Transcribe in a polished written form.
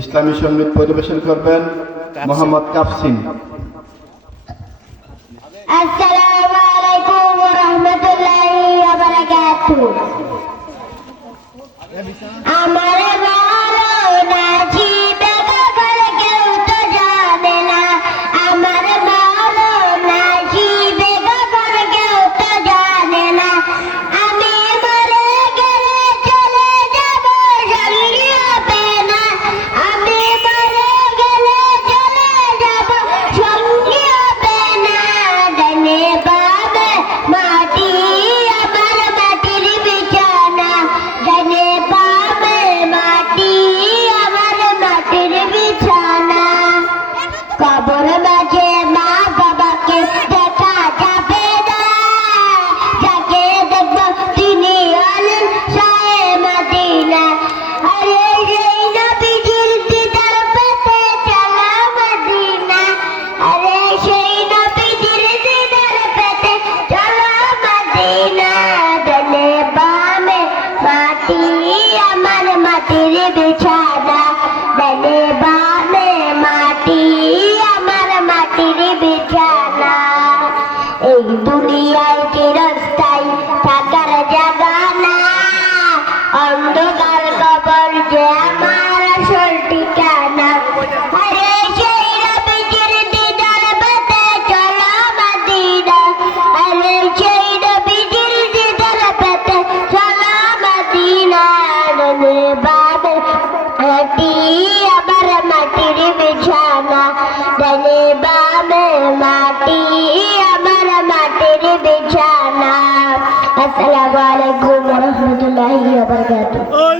ইসলামী সঙ্গীত পরিবেশন করবেন মোহাম্মদ কাফসিন। আসসালামু আলাইকুম ওয়া রাহমাতুল্লাহি ওয়া বারাকাতুহু। আমার ভালো নাচিবে গগন কেউ তো জানে না, আমার ভালো নাচিবে গগন কেউ তো জানে না। আমি মরে গেলে চলে যাব সঙ্গী হবে না, আমি মরে গেলে চলে যাব সঙ্গী হবে না। ডানে বামে মাটি আমার মাটির বিছানা, ডানে বামে মাটি আমার মাটির বিছানা। কবর মাঝে মা বাবাকে দেখা যাবে না, যাকে দেখব তিনি হলেন শাহে মদিনা। আরে সেই নবীজির দিদার পেতে চলো মদিনা, আরে সেই নবীজির দিদার পেতে চলো মদিনা। ডানে বামে মাটি আমার মাটির বিছানা, ডানে বামে মাটি আমার মাটির বিছানা। এই দুনিয়ায় চিরস্থায়ী থাকার জায়গা না, অন্ধকার কবর যে আমার আসল ঠিকানা। আরে সেই নবীজির দিদার পেতে চলো মদিনা, আরে সেই নবীজির দিদার পেতে চলো মদিনা। ডানে বামে মাটি আমার মাটির বিছানা, ডানে বামে মাটি আমার মাটির বিছানা। আসসালামু আলাইকুম ওয়া রাহমাতুল্লাহি ওয়া বারাকাতুহু।